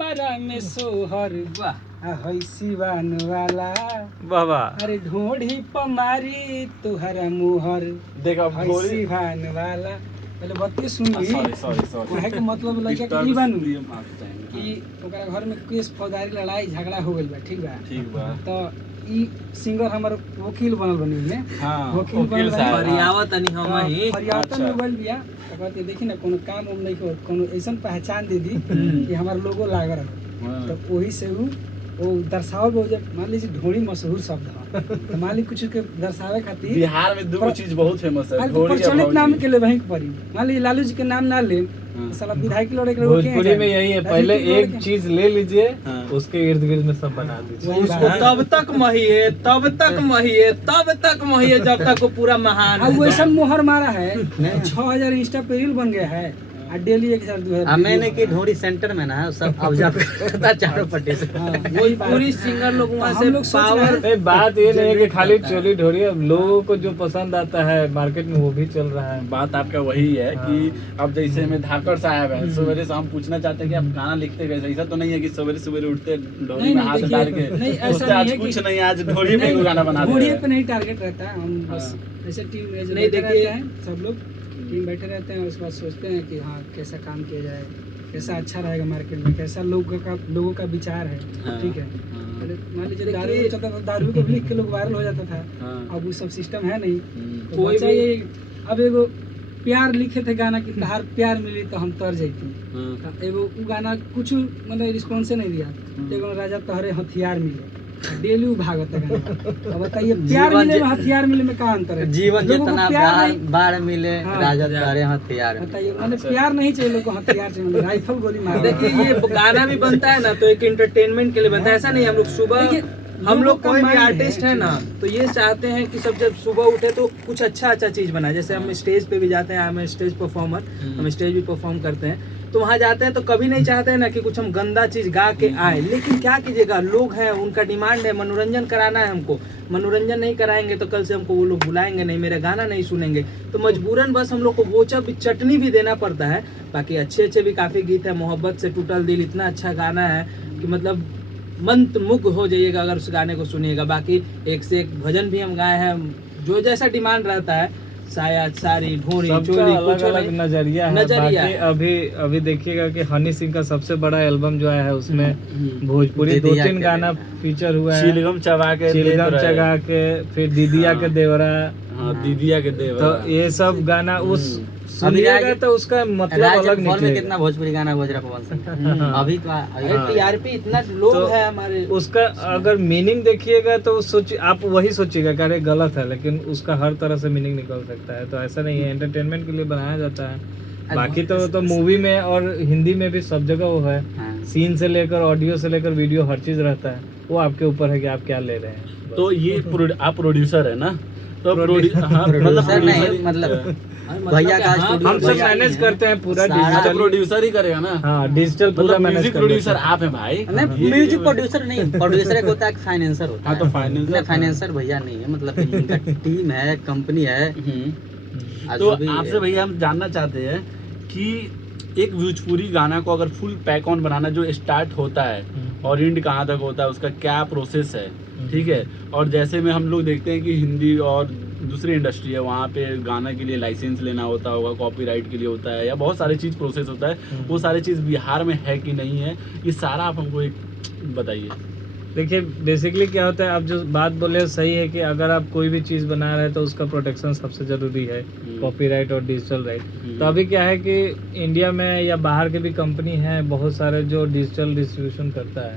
छपरा में सोहर हई सिवान वाला बाबा अरे ढोढ़ी पमारी तुहरा मुहर देखो अब हई सिवान वाला पहले बत्ती सुनी सॉरी कहे के मतलब लइका के ई बानू कि ओकरा घर में केस फौजदारी लड़ाई झगड़ा हो गइल बा ठीक बा तो ई सिंगर हमर वकील बनल बनी में हां वकील बनल फरियावत नहीं हम ही फरियावत में बोल दिया तो कहते देखी ना कोनो काम उम नहीं को कोनो ऐसन पहचान दे दी कि हमार लोगो लाग रहा तो वही से वो दर्शावल हो जब मान लीजिए ढोड़ी मशहूर शब्द है तो मान ली कुछ के दर्शावे खातिर बिहार में दो चीज बहुत फेमस है ढोड़ी प्रचलित नाम के लिए वहीं पड़ी मान ली लालू जी के नाम ना ले साला विधायक लड़े के भोजपुरी में यही है, पहले एक चीज ले लीजिए उसके इर्द गिर्द में सब बना दीजिए उसको तब तक महिए जब तक वो पूरा महान अब वैसा मोहर मारा है 6000 इंस्टा पे रील बन गया है और डेली 1000 मैंने की ढोरी सेंटर में ना सब ऑब्जर्व करता चारों पट्टी से वही पूरी सिंगर लोग वहाँ से पावर बात ये नहीं है कि खाली चोली ढोरी, अब लोगों को जो पसंद आता है मार्केट में वो भी चल रहा है। बात आपका वही है कि अब जैसे में धाकड़ साहब है सवेरे से हम पूछना चाहते हैं कि आप गाना लिखते कैसे, ऐसा तो नहीं है कि सवेरे सवेरे उठते ढोरी में हाथ डाल के सोचते आज कुछ नहीं आज ढोरी में गाना बना दे। ढोरी पे नहीं टारगेट रहता है, हम बस ऐसे टीम नहीं देखिए सब लोग टीम बैठे रहते हैं उसके बाद सोचते हैं कि हाँ कैसा काम किया जाए, कैसा अच्छा रहेगा मार्केट में, कैसा लोगों का विचार है। ठीक है मान लीजिए दारू चलता था, दारू को लिख के लोग वायरल हो जाता था, अब वो सब सिस्टम है नहीं। कोई भी अब एगो प्यार लिखे थे गाना की तहार प्यार मिली तो हम तर जैती, एगो वो गाना कुछ मतलब रिस्पॉन्से नहीं दिया, एगो राजा तहरे हथियार मिले डेली भागत है गाना। अब बताइए प्यार मिले में हथियार मिले में क्या अंतर है? जीवन जितना बार मिले राजा तहरे हथियार बताइए, मैंने प्यार नहीं चाहिए लोग को हथियार चाहिए, राइफल गोली मार। देखिए ये गाना भी बनता है ना तो एक एंटरटेनमेंट के लिए बनता है, ऐसा नहीं हम लोग सुबह हम लोग कोई भी आर्टिस्ट है ना तो ये चाहते हैं कि सब जब सुबह उठे तो कुछ अच्छा चीज बनाए। जैसे हम स्टेज पे भी जाते हैं, हम स्टेज परफॉर्मर, हम स्टेज भी परफॉर्म करते हैं, तो वहाँ जाते हैं तो कभी नहीं चाहते हैं ना कि कुछ हम गंदा चीज गा के आए, लेकिन क्या कीजिएगा लोग हैं उनका डिमांड है मनोरंजन कराना है हमको, मनोरंजन नहीं कराएंगे तो कल से हमको वो लोग बुलाएंगे नहीं, मेरा गाना नहीं सुनेंगे, तो मजबूरन बस हम लोग को वो चटनी भी देना पड़ता है। बाकी अच्छे भी काफी गीत है, मोहब्बत से टूटल दिल इतना अच्छा गाना है कि मतलब मंत्रमुग्ध हो जाइएगा अगर उस गाने को सुनिएगा। बाकी एक से एक भजन भी हम गाए हैं, जो जैसा डिमांड रहता है, साया साड़ी ढोरी चोली कुछ अलग नजरिया है। बाकी अभी देखिएगा कि हनी सिंह का सबसे बड़ा एल्बम जो आया है उसमें भोजपुरी 2-3 गाना फीचर हुआ है, चिलगम चबा के फिर दीदिया के देवरा, दीदिया के देवरा, तो ये सब गाना उस सुनिएगा तो उसका मतलब अलग निकलेगा। कितना भोजपुरी गाना बज रहा पवन अभी तो टीआरपी इतना लो है हमारे, उसका अगर मीनिंग देखिएगा तो आप वही सोचिएगा कि अरे गलत है, लेकिन उसका हर तरह से मीनिंग निकल सकता है। तो ऐसा नहीं है, एंटरटेनमेंट के लिए बनाया जाता है। बाकी तो मूवी में और हिंदी में भी सब जगह वो है, सीन से लेकर ऑडियो से लेकर वीडियो हर चीज रहता है, वो आपके ऊपर है कि आप क्या ले रहे हैं। तो ये आप प्रोड्यूसर है ना, तो मतलब भैया का हम सब मैनेज करते हैं पूरा, डिजिटल प्रोड्यूसर ही करेगा ना। हाँ डिजिटल पूरा मैनेज प्रोड्यूसर आप हैं भाई, म्यूजिक प्रोड्यूसर नहीं, प्रोड्यूसर एक होता है फाइनेंसर होता है। तो फाइनेंसर भैया नहीं है, मतलब इनका टीम है, कंपनी है। तो आपसे भैया हम जानना चाहते हैं कि एक भोजपुरी गाना को अगर फुल पैक ऑन बनाना जो स्टार्ट होता है और एंड कहाँ तक होता है उसका क्या प्रोसेस है, ठीक है। और जैसे में हम लोग देखते हैं कि हिंदी और दूसरी इंडस्ट्री है, वहाँ पे गाना के लिए लाइसेंस लेना होता होगा, कॉपीराइट के लिए होता है, या बहुत सारे चीज़ प्रोसेस होता है, वो सारी चीज़ बिहार में है कि नहीं है, ये सारा आप हमको एक बताइए। देखिए बेसिकली क्या होता है, आप जो बात बोले सही है कि अगर आप कोई भी चीज़ बना रहे हैं तो उसका प्रोटेक्शन सबसे ज़रूरी है, कॉपीराइट और डिजिटल राइट। तो अभी क्या है कि इंडिया में या बाहर के भी कंपनी हैं बहुत सारे जो डिजिटल डिस्ट्रीब्यूशन करता है,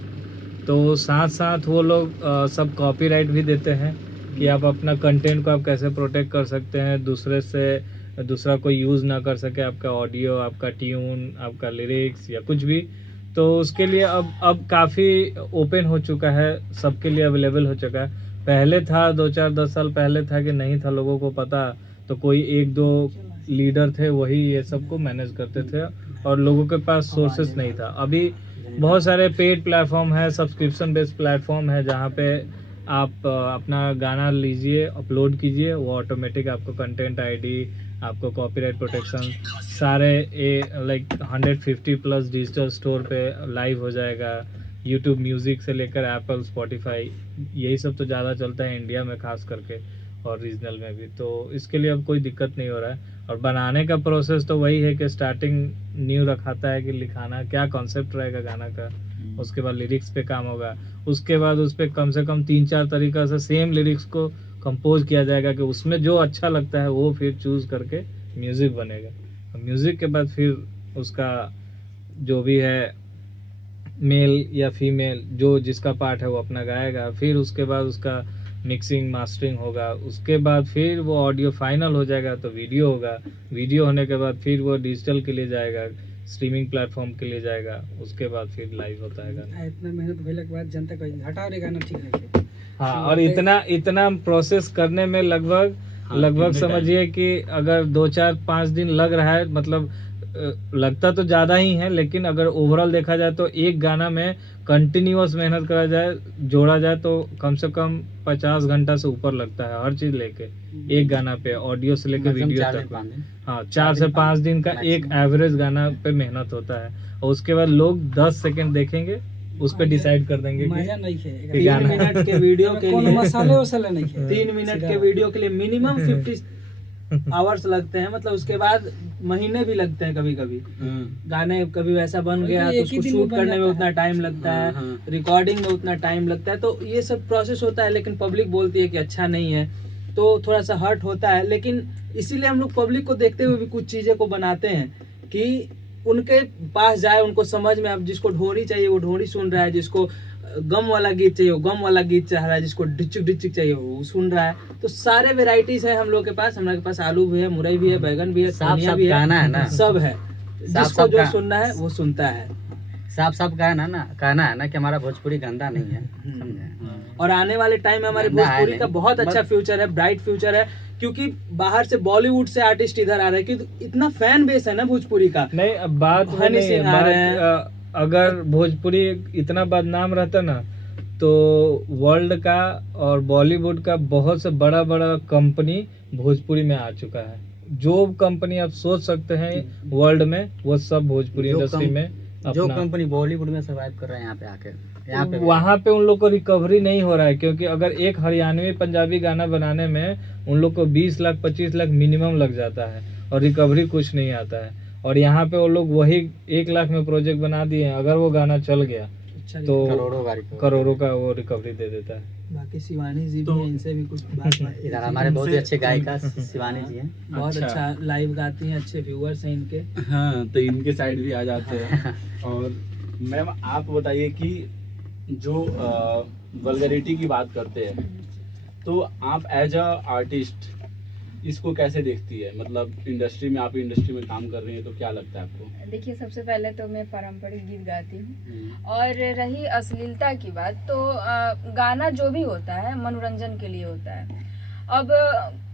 तो साथ साथ वो लोग सब कॉपीराइट भी देते हैं कि आप अपना कंटेंट को आप कैसे प्रोटेक्ट कर सकते हैं, दूसरा कोई यूज़ ना कर सके आपका ऑडियो, आपका ट्यून, आपका लिरिक्स या कुछ भी। तो उसके लिए अब काफ़ी ओपन हो चुका है, सबके लिए अवेलेबल हो चुका है। पहले था 2-4-10 साल पहले था कि नहीं था, लोगों को पता, तो कोई 1-2 लीडर थे वही ये सबको मैनेज करते थे और लोगों के पास सोर्सेस नहीं था। अभी बहुत सारे पेड प्लेटफॉर्म है, सब्सक्रिप्शन बेस्ड प्लेटफॉर्म है, जहाँ पे आप अपना गाना लीजिए, अपलोड कीजिए, वो ऑटोमेटिक आपको कंटेंट आईडी, आपको कॉपीराइट प्रोटेक्शन सारे लाइक 150+ डिजिटल स्टोर पे लाइव हो जाएगा। यूट्यूब म्यूज़िक से लेकर एप्पल, स्पॉटिफाई, यही सब तो ज़्यादा चलता है इंडिया में खास करके, और रीजनल में भी। तो इसके लिए अब कोई दिक्कत नहीं हो रहा है। और बनाने का प्रोसेस तो वही है कि स्टार्टिंग न्यू रखाता है कि लिखाना क्या कॉन्सेप्ट रहेगा गाना का, उसके बाद लिरिक्स पे काम होगा, उसके बाद उस पर कम से कम 3-4 तरीका से सेम लिरिक्स को कंपोज किया जाएगा कि उसमें जो अच्छा लगता है वो फिर चूज़ करके म्यूज़िक बनेगा। म्यूज़िक के बाद फिर उसका जो भी है मेल या फीमेल जो जिसका पार्ट है वो अपना गाएगा, फिर उसके बाद उसका मिक्सिंग मास्टरिंग होगा, उसके बाद फिर वो ऑडियो फाइनल हो जाएगा तो वीडियो होगा, वीडियो होने के बाद फिर वो डिजिटल के लिए जाएगा, स्ट्रीमिंग प्लेटफॉर्म के लिए जाएगा, उसके बाद फिर लाइव होता है गाना। इतना मेहनत भइला के बाद जनता को हटाओ रे गाना ठीक है। हाँ, और इतना प्रोसेस करने में लगभग समझिए कि अगर 2-4-5 दिन लग रहा है, मतलब लगता तो ज़्यादा ही है, लेकिन अगर ओवरऑल देखा जाए तो एक गाना में कंटिन्यूअस मेहनत करा जाए, जोड़ा जाए तो कम से कम 50 घंटा से ऊपर लगता है हर चीज़ लेके, एक गाना पे, ऑडियो से लेके वीडियो तक। हाँ, 4 से 5 दिन का एक एवरेज गाना पे मेहनत होता है, और उसके बाद लोग 10 सेकंड देखेंगे, उस पे डिसाइड कर देंगे मजा नहीं है। 3 मिनट के वीडियो के लिए मसाले वसाले नहीं है। 3 मिनट के वीडियो के लिए मिनिमम 50 आवर्स लगते हैं, मतलब उसके बाद महीने भी लगते हैं कभी कभी। गाने कभी वैसा बन गया तो उसको शूट करने में उतना टाइम लगता है, रिकॉर्डिंग में उतना टाइम लगता है, तो ये सब प्रोसेस होता है। लेकिन पब्लिक बोलती है कि अच्छा नहीं है, तो थोड़ा सा हर्ट होता है। लेकिन इसीलिए हम लोग पब्लिक को देखते हुए भी कुछ चीजें को बनाते हैं कि उनके पास जाए, उनको समझ में। अब जिसको ढोरी चाहिए वो ढोरी सुन रहा है, जिसको गम वाला गीत चाहिए वो गम वाला गीत चाह रहा है, जिसको डिचुक डिचुक चाहिए वो सुन रहा है। तो सारे वेराइटीज है हम लोग के पास। हमारे पास आलू भी है, मुरई भी है, बैगन भी है, धनिया भी है, सब है। जिसको जो सुनना है वो सुनता है। साफ कहना है ना कि हमारा भोजपुरी गंदा नहीं है, समझे। और आने वाले टाइम में हमारे भोजपुरी का बहुत अच्छा फ्यूचर है, ब्राइट फ्यूचर है, क्योंकि बाहर से बॉलीवुड से आर्टिस्ट इधर आ रहे हैं, क्योंकि इतना फैन बेस है ना भोजपुरी का। नहीं, अब बात वो नहीं है, बात अगर भोजपुरी इतना बदनाम रहता ना तो वर्ल्ड का और बॉलीवुड का बहुत से बड़ा कंपनी भोजपुरी में आ चुका है। जो कंपनी आप सोच सकते हैं वर्ल्ड में, वो सब भोजपुरी इंडस्ट्री में जो कंपनी बॉलीवुड में सर्वाइव कर रहे हैं यहाँ पे वहाँ पे उन लोग को रिकवरी नहीं हो रहा है, क्योंकि अगर एक हरियाणवी पंजाबी गाना बनाने में उन लोग को 20 लाख 25 लाख मिनिमम लग जाता है, और रिकवरी कुछ नहीं आता है। और यहाँ पे वो लोग वही 1 लाख में प्रोजेक्ट बना दिए हैं, अगर वो गाना चल गया तो करोड़ों का वो रिकवरी दे देता है। बाकी शिवानी जी भी हैं, इनसे भी कुछ बात इधर हमारे बहुत ही अच्छे गायिका शिवानी जी हैं, बहुत अच्छा लाइव गाती हैं, अच्छे व्यूअर्स हैं इनके। हाँ, तो इनके साइड भी आ जाते हैं। और मैम आप बताइए कि जो वल्गैरिटी की बात करते हैं, तो आप एज अ आर्टिस्ट इसको कैसे देखती है? मतलब इंडस्ट्री में, आप इंडस्ट्री में काम कर रही हैं, तो क्या लगता है आपको? देखिए, सबसे पहले तो मैं पारंपरिक गीत गाती हूँ, और रही अश्लीलता की बात, तो गाना जो भी होता है मनोरंजन के लिए होता है। अब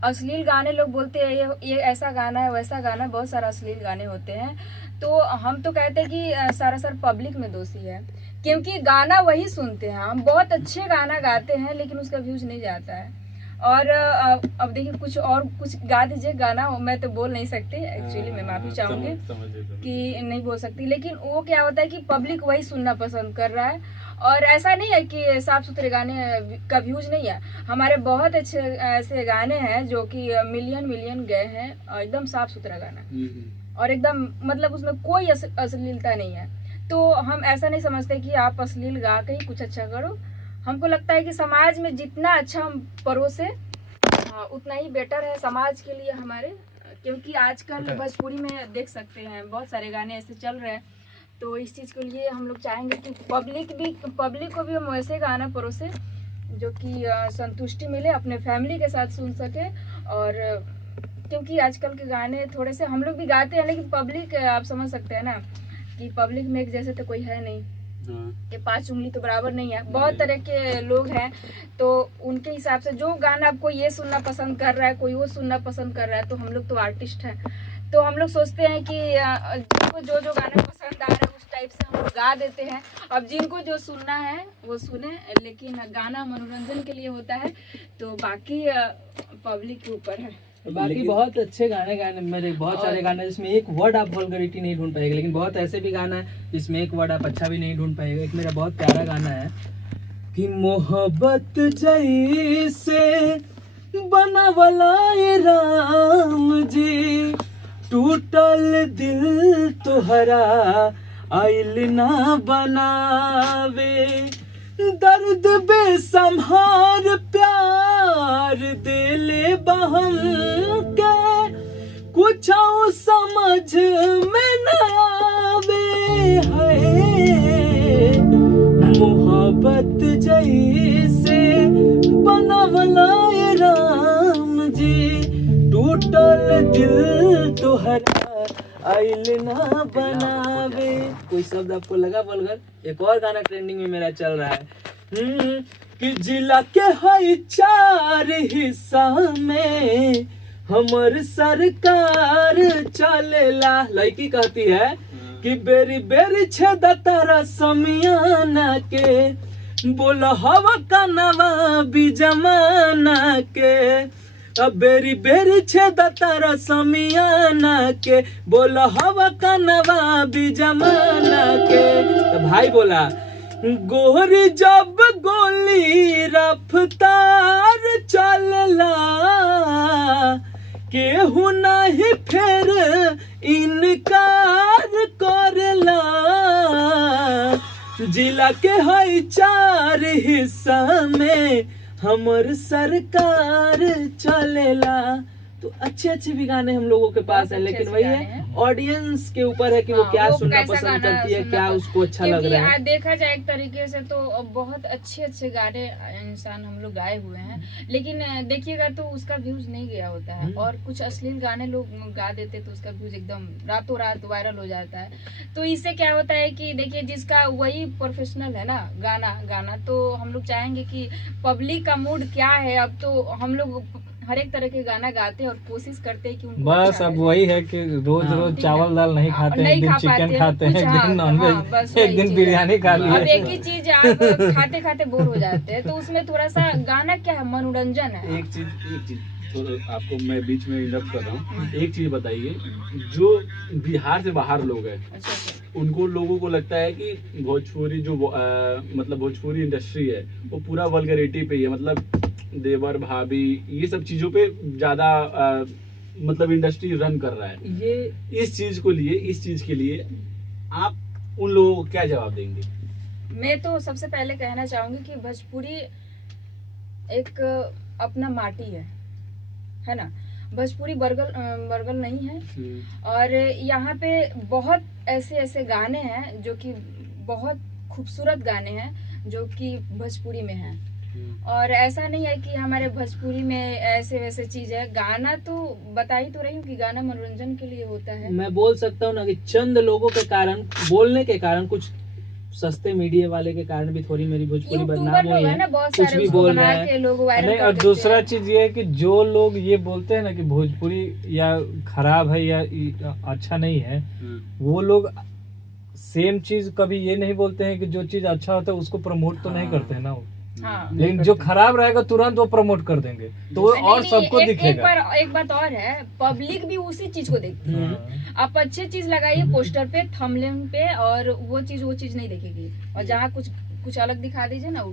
अश्लील गाने लोग बोलते हैं ये ऐसा गाना है, वैसा गाना, बहुत सारा अश्लील गाने होते हैं। तो हम तो कहते हैं कि सरासर पब्लिक में दोषी है, क्योंकि गाना वही सुनते हैं। हम बहुत अच्छे गाना गाते हैं लेकिन उसका व्यूज नहीं जाता है। और अब देखिए, कुछ गा दीजिए गाना, मैं तो बोल नहीं सकती एक्चुअली, मैं माफी चाहूंगी कि नहीं बोल सकती। लेकिन वो क्या होता है कि पब्लिक वही सुनना पसंद कर रहा है। और ऐसा नहीं है कि साफ सुथरे गाने का व्यूज नहीं है, हमारे बहुत अच्छे ऐसे गाने हैं जो कि मिलियन गए हैं, एकदम साफ सुथरा गाना, और एकदम मतलब उसमें कोई अश्लीलता नहीं है। तो हम ऐसा नहीं समझते कि आप अश्लील गा के ही कुछ अच्छा करो। हमको लगता है कि समाज में जितना अच्छा हम परोसे उतना ही बेटर है समाज के लिए हमारे, क्योंकि आजकल भोजपुरी में देख सकते हैं बहुत सारे गाने ऐसे चल रहे हैं। तो इस चीज़ के लिए हम लोग चाहेंगे कि पब्लिक को भी हम वैसे गाना परोसे जो कि संतुष्टि मिले, अपने फैमिली के साथ सुन सके। और क्योंकि आजकल के गाने थोड़े से हम लोग भी गाते हैं, लेकिन पब्लिक, आप समझ सकते हैं ना कि पब्लिक में एक जैसे तो कोई है नहीं, ये 5 उंगली तो बराबर नहीं है, बहुत तरह के लोग हैं। तो उनके हिसाब से जो गाना आपको ये सुनना पसंद कर रहा है, कोई वो सुनना पसंद कर रहा है, तो हम लोग तो आर्टिस्ट हैं, तो हम लोग सोचते हैं कि जिनको जो गाना पसंद आ रहा है उस टाइप से हम लोग गा देते हैं। अब जिनको जो सुनना है वो सुने, लेकिन गाना मनोरंजन के लिए होता है, तो बाकी पब्लिक के ऊपर है। बाकी बहुत अच्छे गाने गाने मेरे बहुत सारे गाने जिसमें एक वर्ड आप वल्गरिटी नहीं ढूंढ पाएंगे, लेकिन बहुत ऐसे भी गाना है जिसमें एक वर्ड आप अच्छा भी नहीं ढूंढ पाएंगे। एक मेरा बहुत प्यारा गाना है कि मोहब्बत जैसे बनावला ये राम जी, टूटल दिल तोहरा आइल ना बनावे, दर्द बेसम्हार प्यार दिले बहम के, कुछ समझ में न आवे है, मोहब्बत जैसे बनवला ये राम जी, टूटल दिल तोहरा आइल ना बनावे। कोई शब्द आपको लगा वल्गर? एक और गाना ट्रेंडिंग में मेरा चल रहा है कि जिला के हई 4 हिस्सा में हमर सरकार चलेला। लड़की कहती है कि बेरी बेरी छेद तारा समियाना के, बोल हवा का नवा भी जमाना के, अब बेरी बेरी छेद तारा समियाना के, बोल हवा का नवा भी जमाना के। तो भाई बोला गोरी जब गोली रफ्तार चलला, केहू नहीं फिर इनकार करला, जिला के हई 4 हिस्सा में हमर सरकार चलेला। तो अच्छे अच्छे भी गाने हम लोगों के पास है, लेकिन वही है ऑडियंस के ऊपर है कि वो क्या सुनना पसंद करती है, क्या उसको अच्छा लग रहा है। देखा जाए एक तरीके से तो बहुत अच्छे अच्छे गाने इंसान हम लोग गाए हुए हैं, लेकिन देखिएगा तो उसका व्यूज नहीं गया होता है, और कुछ अश्लील गाने लोग गा देते तो उसका व्यूज एकदम रातों रात वायरल हो जाता है। तो इससे क्या होता है कि देखिए जिसका वही प्रोफेशनल है ना गाना, तो हम लोग चाहेंगे कि पब्लिक का मूड क्या है। अब तो हम लोग हर एक तरह के गाना गाते हैं और कोशिश करते हैं कि उनको बस अच्छा अब लगे। वही है कि रोज रोज चावल दाल नहीं खाते हैं, एक दिन चिकन खाते हैं, एक दिन नॉनवेज, एक दिन बिरयानी खा अब लिए। एक ही चीज आप खाते खाते बोर हो जाते हैं, तो उसमें थोड़ा सा गाना क्या है, मनोरंजन है। एक चीज थोड़ा आपको मैं बीच में इंटरप्ट कर रहा हूँ। एक चीज बताइए, जो बिहार से बाहर लोग हैं अच्छा। उनको लोगों को लगता है कि भोजपुरी जो मतलब भोजपुरी इंडस्ट्री है वो पूरा वल्गरिटी पे ही है, मतलब देवर भाभी ये सब चीजों पे ज्यादा मतलब इंडस्ट्री रन कर रहा है। ये इस चीज के लिए आप उन लोगों को क्या जवाब देंगे? मैं तो सबसे पहले कहना चाहूंगी कि भोजपुरी एक अपना माटी है ना। भोजपुरी बर्गल नहीं है, और यहाँ पे बहुत ऐसे गाने हैं जो कि बहुत खूबसूरत गाने हैं जो कि भोजपुरी में हैं। और ऐसा नहीं है कि हमारे भोजपुरी में ऐसे वैसे चीज है। गाना तो बता ही तो रही हूँ कि गाना मनोरंजन के लिए होता है। मैं बोल सकता हूँ ना कि चंद लोगों के कारण, बोलने के कारण, कुछ सस्ते मीडिया वाले के कारण भी थोड़ी मेरी भोजपुरी बदनाम हुई है, कुछ भी बोल रहे हैं। नहीं, और दूसरा चीज ये है कि जो लोग ये बोलते हैं ना कि भोजपुरी या खराब है या अच्छा नहीं है, वो लोग सेम चीज कभी ये नहीं बोलते हैं कि जो चीज अच्छा होता है उसको प्रमोट तो नहीं करते हैं ना वो। हाँ। लेकिन जो खराब रहेगा तुरंत वो प्रमोट कर देंगे, तो वो और सबको दिखेगा। एक बात और है, पब्लिक भी उसी चीज को देखती है। आप अच्छी चीज लगाइए पोस्टर पे, थंबनेल पे, और वो चीज नहीं देखेगी। और जहाँ कुछ अलग दिखा दीजिए ना,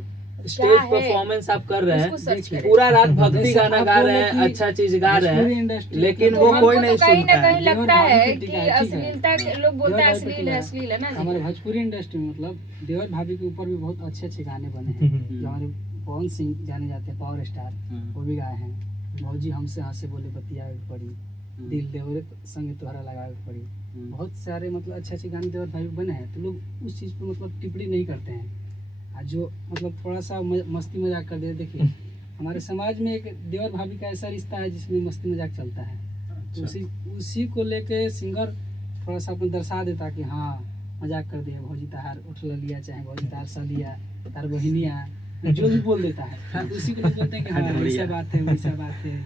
स्टेज परफॉर्मेंस आप कर रहे हैं, पूरा रात भक्ति गाना गा रहे हैं, अच्छा चीज गा रहे हैं, लेकिन वो कोई नहीं कहीं सुनता ना कहीं है। लगता है कि अश्लीलता, लोग बोलते हैं अश्लील है ना। हमारे भोजपुरी इंडस्ट्री में मतलब देवर भाभी के ऊपर भी बहुत अच्छे अच्छे गाने बने हैं। जो हमारे पवन सिंह जाने जाते हैं, पावर स्टार, वो भी गाए हैं। भौजी हमसे हंसे बोले बतिया पड़ी, दिल देवर संग तोहरा लगा पड़ी, बहुत सारे मतलब अच्छे अच्छे गाने देवर भाभी बने हैं। तो लोग उस चीज़ पर मतलब टिप्पणी नहीं करते हैं। जो मतलब थोड़ा सा मस्ती मजाक कर दे। देखिए हमारे समाज में एक देवर भाभी का ऐसा रिश्ता है जिसमें मस्ती मजाक चलता है। तो उसी को लेके सिंगर थोड़ा सा अपना दर्शा देता कि हाँ मजाक कर दिया, भौजी तार उठ लिया, चाहे भौजी तार सा लिया, तार बहिनिया, जो भी बोल देता है, उसी को लोग बोलते हैं कि हाँ वैसा बात है, वैसा बात है।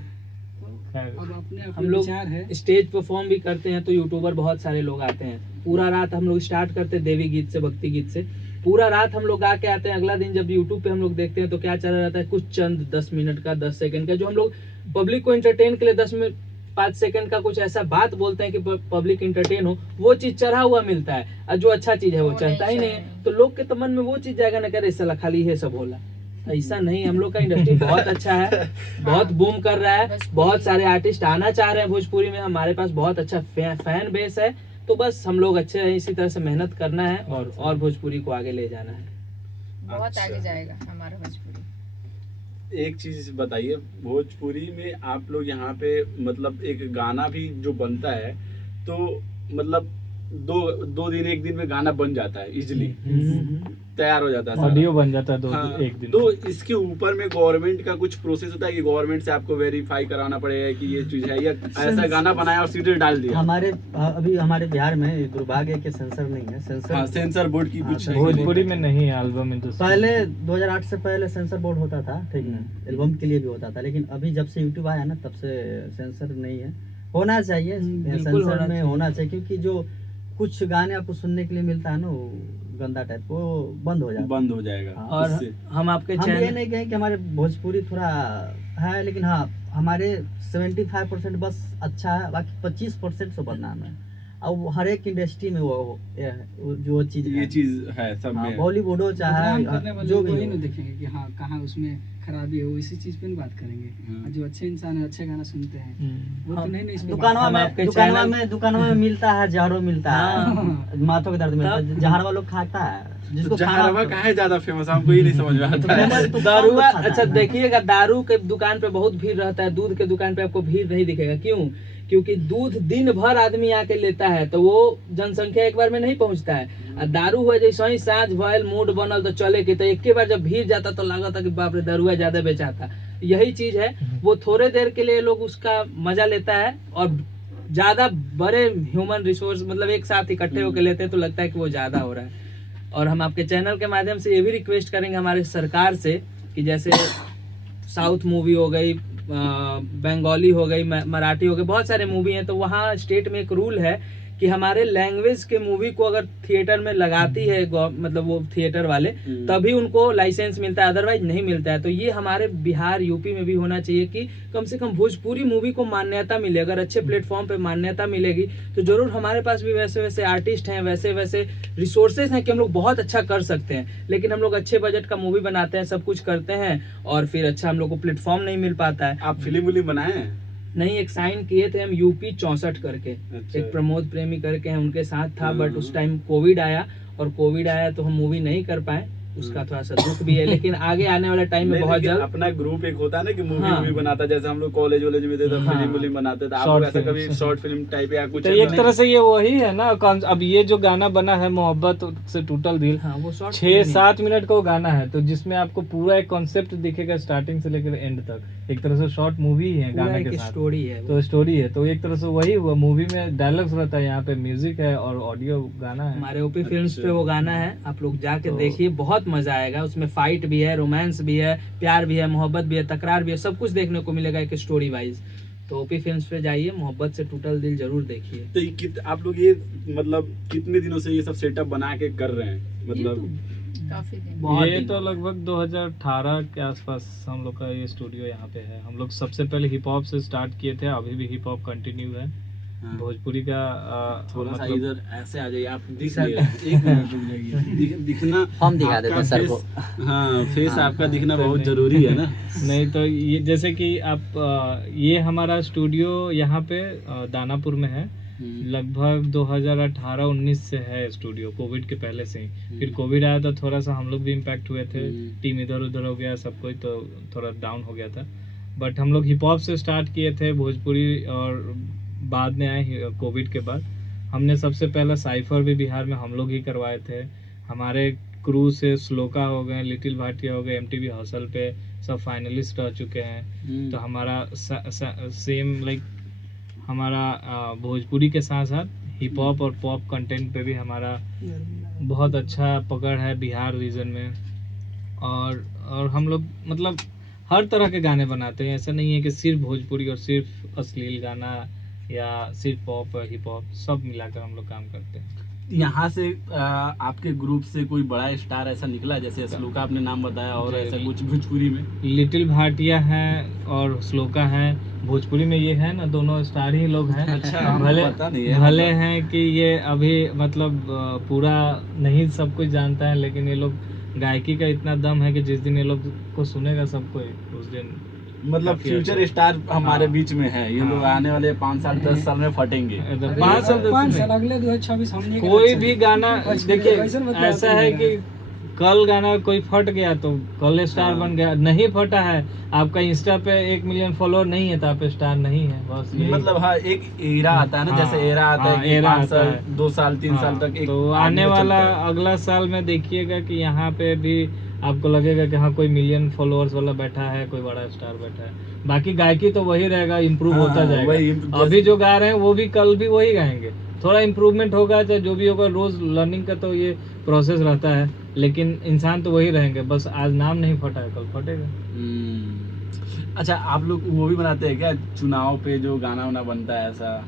अब अपने हम लोग विचार है। स्टेज परफॉर्म भी करते हैं तो यूट्यूबर बहुत सारे लोग आते हैं। पूरा रात हम लोग स्टार्ट करते हैं देवी गीत से, भक्ति गीत से, पूरा रात हम लोग गा के आते हैं। अगला दिन जब यूट्यूब पे हम लोग देखते हैं तो क्या चला रहता है, कुछ चंद 10 मिनट का, 10 सेकंड का, जो हम लोग पब्लिक को एंटरटेन के लिए 10 मिनट 5 सेकंड का कुछ ऐसा बात बोलते हैं कि पब्लिक एंटरटेन हो, वो चीज चढ़ा हुआ मिलता है, और जो अच्छा चीज है वो चढ़ता ही नहीं है। तो लोग के तो मन में वो चीज जाएगा ना, करे साला खाली ये सब होला। ऐसा नहीं, हम लोग का इंडस्ट्री बहुत अच्छा है, बहुत बूम कर रहा है, बहुत सारे आर्टिस्ट आना चाह रहे हैं भोजपुरी में, हमारे पास बहुत अच्छा फैन बेस है। तो बस हम लोग अच्छे हैं, इसी तरह से मेहनत करना है और भोजपुरी को आगे ले जाना है। बहुत आगे जाएगा हमारा भोजपुरी। एक चीज बताइए, भोजपुरी में आप लोग यहाँ पे मतलब एक गाना भी जो बनता है तो मतलब दो दिन एक दिन में गाना बन जाता है, इजिली तैयार हो जाता है, ऑडियो बन जाता है हाँ, एक दिन। तो इसके ऊपर में गवर्नमेंट का कुछ प्रोसेस होता है कि गवर्नमेंट से आपको वेरीफाई कराना पड़ेगा कि ये चीज है, या ऐसा गाना बनाया और सीधे डाल दिया? अभी हमारे बिहार में दुर्भाग्य के सेंसर नहीं है। सेंसर बोर्ड की कुछ भोजपुरी में नहीं है एल्बम इंडस्ट्री। पहले 2008 से पहले सेंसर बोर्ड होता था, ठीक ना, एल्बम के लिए भी होता था, लेकिन अभी जब से यूट्यूब आया ना तब से सेंसर नहीं है। होना चाहिए, सेंसर में होना चाहिए, क्योंकि जो कुछ गाने आपको सुनने के लिए मिलता है ना वो गंदा टाइप, वो बंद हो जाएगा। और हम आपके हम चैनल ये नहीं कहें कि हमारे भोजपुरी थोड़ा है, लेकिन हाँ हमारे 75% बस अच्छा है, बाकी 25% तो बदनाम है। अब हर एक इंडस्ट्री में वो जो चीज ये चीज है सब में, बॉलीवुड हो चाहे जो भी नहीं देखेंगे कि हाँ कहाँ उसमें खराबी हो, इसी चीज पे नहीं बात करेंगे। जो अच्छे इंसान है, अच्छे गाना सुनते हैं, वो तो नहीं दुकानों में मिलता है, जहरो मिलता है, माथों के दर्द मिलता है, जहर वालों खाता है, जिसको जहरवा कहाँ है ज्यादा फेमस, हमको ये नहीं समझ में आता है। दारुआ, अच्छा देखिएगा, दारू के दुकान पे बहुत भीड़ रहता है, दूध के दुकान पे आपको भीड़ नहीं दिखेगा। क्यों? क्योंकि दूध दिन भर आदमी आके लेता है, तो वो जनसंख्या एक बार में नहीं पहुंचता है। और दारू हुआ जैसे ही सांझ भयल मूड बनल तो चले के, तो एक के बार जब भीड़ जाता तो लगा था कि बाप रे दारुआ ज्यादा बेचाता। यही चीज है, वो थोड़े देर के लिए लोग उसका मजा लेता है, और ज्यादा बड़े ह्यूमन रिसोर्स मतलब एक साथ इकट्ठे होकर लेते हैं तो लगता है कि वो ज्यादा हो रहा है। और हम आपके चैनल के माध्यम से ये भी रिक्वेस्ट करेंगे हमारे सरकार से कि जैसे साउथ मूवी हो गई, बंगाली हो गई, मराठी हो गई, बहुत सारे मूवी हैं, तो वहाँ स्टेट में एक रूल है कि हमारे लैंग्वेज के मूवी को अगर थिएटर में लगाती है मतलब वो थिएटर वाले, तभी उनको लाइसेंस मिलता है, अदरवाइज नहीं मिलता है। तो ये हमारे बिहार यूपी में भी होना चाहिए कि कम से कम भोजपुरी मूवी को मान्यता मिले। अगर अच्छे प्लेटफॉर्म पे मान्यता मिलेगी तो जरूर हमारे पास भी वैसे वैसे आर्टिस्ट हैं, वैसे वैसे रिसोर्सेज हैं कि हम लोग बहुत अच्छा कर सकते हैं। लेकिन हम लोग अच्छे बजट का मूवी बनाते हैं, सब कुछ करते हैं, और फिर अच्छा हम लोग को प्लेटफॉर्म नहीं मिल पाता है। आप फिल्म बनाए हैं? नहीं, एक साइन किए थे हम यूपी 64 करके, अच्छा। एक प्रमोद प्रेमी करके हैं, उनके साथ था, बट उस टाइम कोविड आया, और कोविड आया तो हम मूवी नहीं कर पाए, उसका थोड़ा सा दुख भी है। लेकिन आगे आने वाले टाइम में बहुत जल्द अपना ग्रुप एक होता है ना कि मूवी हाँ। मूवी बनाता है, जैसे हम लोग कॉलेज वॉलेज में थे तो फिल्म बनाते थे, आप ऐसा कभी शॉर्ट फिल्म टाइप या कुछ? तो एक तरह से ये वही है ना। अब ये जो गाना बना है मोहब्बत से टूटल दिल, हाँ, वो शॉर्ट 6-7 मिनट का वो गाना है, तो जिसमें आपको पूरा एक कॉन्सेप्ट दिखेगा स्टार्टिंग से लेकर एंड तक। एक तरह से शॉर्ट मूवी है, गाने के साथ स्टोरी है, तो स्टोरी है, तो एक तरह से वही हुआ। मूवी में डायलॉग्स रहता है, यहाँ पे म्यूजिक है और ऑडियो गाना है। हमारे ओपी फिल्म्स पे वो गाना है, आप लोग जाके देखिए, बहुत मजा आएगा। उसमें फाइट भी है, रोमांस भी है, प्यार भी है, मोहब्बत भी है, तकरार भी है, सब कुछ देखने को मिलेगा एक स्टोरी वाइज। तो ओपी फिल्म्स पे जाइए, मोहब्बत से टूटल दिल जरूर देखिए। तो आप लोग ये मतलब कितने दिनों से ये सब सेटअप बना के कर रहे हैं? मतलब काफी दिन ये तो लगभग 2018 के आसपास हम लोग का ये स्टूडियो यहाँ पे है। हम लोग सबसे पहले हिप हॉप से स्टार्ट किए थे, अभी भी हिप हॉप कंटिन्यू है। भोजपुरी का थोड़ा सा मतलब इधर ऐसे आ जाइए, आप दिख रहे हैं, एक मिनट रुक जाइए, दिखना हम दिखा देते हैं आपका सर को। हाँ, फेस आपका दिखना बहुत जरूरी है ना। नहीं तो ये जैसे कि आप ये हमारा स्टूडियो यहाँ पे दानापुर में है, लगभग 2018-19 से है स्टूडियो, कोविड के पहले से ही। फिर कोविड आया तो थोड़ा सा हम लोग भी इम्पैक्ट हुए थे, टीम इधर उधर हो गया सब कोई, तो थोड़ा डाउन हो गया था। बट हम लोग हिप हॉप से स्टार्ट किए थे भोजपुरी, और बाद में आए कोविड के बाद। हमने सबसे पहला साइफर भी बिहार में हम लोग ही करवाए थे। हमारे क्रू से श्लोका हो गए, लिटिल भाटिया हो गए, एमटीवी हसल पे सब फाइनलिस्ट रह चुके हैं। तो हमारा सेम लाइक हमारा भोजपुरी के साथ साथ हिप हॉप और पॉप कंटेंट पे भी हमारा बहुत अच्छा पकड़ है बिहार रीजन में। और हम लोग मतलब हर तरह के गाने बनाते हैं, ऐसा नहीं है कि सिर्फ भोजपुरी और सिर्फ अश्लील गाना या सिर्फ पॉप और हिप हॉप, सब मिलाकर हम लोग काम करते हैं। यहाँ से आपके ग्रुप से कोई बड़ा स्टार ऐसा निकला, जैसे श्लोका आपने नाम बताया, और ऐसा कुछ भोजपुरी में? लिटिल भाटिया है और श्लोका है, भोजपुरी में ये है ना, दोनों स्टार ही लोग हैं। अच्छा, भले पता नहीं है, भले हैं कि ये अभी मतलब पूरा नहीं सब कुछ जानता है, लेकिन ये लोग गायकी का इतना दम है कि जिस दिन ये लोग को सुनेगा सब कोई, उस दिन मतलब फ्यूचर स्टार हमारे बीच में है। ये लोग आने वाले 5 साल 10 साल में फटेंगे। 5 साल अगले 2026 हमने कोई भी गाना देखिए, कैसन मतलब ऐसा है कि कल गाना कोई फट गया तो कल स्टार बन गया, नहीं फटा है, आपका इंस्टा पे 1 मिलियन फॉलोअर नहीं है तो आप स्टार नहीं है, बस यही। मतलब हाँ, एक एरा आता है ना, हाँ, जैसे एरा आता हाँ, है कि एरा 5 साल आता है। 2 साल 3 साल हाँ, तक एक तो आने आदमी वाला चलता है। अगला साल में देखिएगा कि यहाँ पे भी आपको लगेगा कि हाँ कोई मिलियन फॉलोअर्स वाला बैठा है, कोई बड़ा स्टार बैठा है। बाकी गायकी तो वही रहेगा, इम्प्रूव हाँ, होता वही जाएगा। अभी जो गा रहे हैं वो भी कल भी वही गाएंगे, थोड़ा इम्प्रूवमेंट होगा, चाहे जो भी होगा, रोज लर्निंग का तो ये प्रोसेस रहता है, लेकिन इंसान तो वही रहेंगे, बस आज नाम नहीं फटा है, कल फटेगा। अच्छा, आप लोग वो भी बनाते हैं क्या, चुनाव पे जो गाना वाना बनता है ऐसा?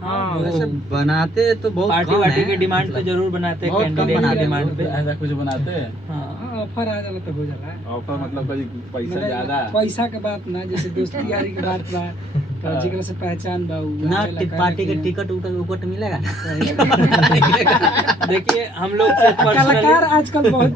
हाँ, वैसे बनाते तो बहुत पार्टी कम वार्टी है, के डिमांड पे मतलब जरूर बनाते हैं, बहुत कम कैंडिडेट बनाते की हैं डिमांड लोग। पे। ऐसा कुछ बनाते हैं? हाँ, ऑफर आ जाला तो हो जाला। ऑफर मतलब कभी पैसा मतलब ज्यादा? पैसा के बात ना, जैसे दोस्ती यारी की बात बा, तो जेकरा से पहचान बा उ ना आवेला पार्टी के कहला कि टिकट उकट मिलेगा देखिए हम लोग से कलाकार पर्सनली आजकल बहुत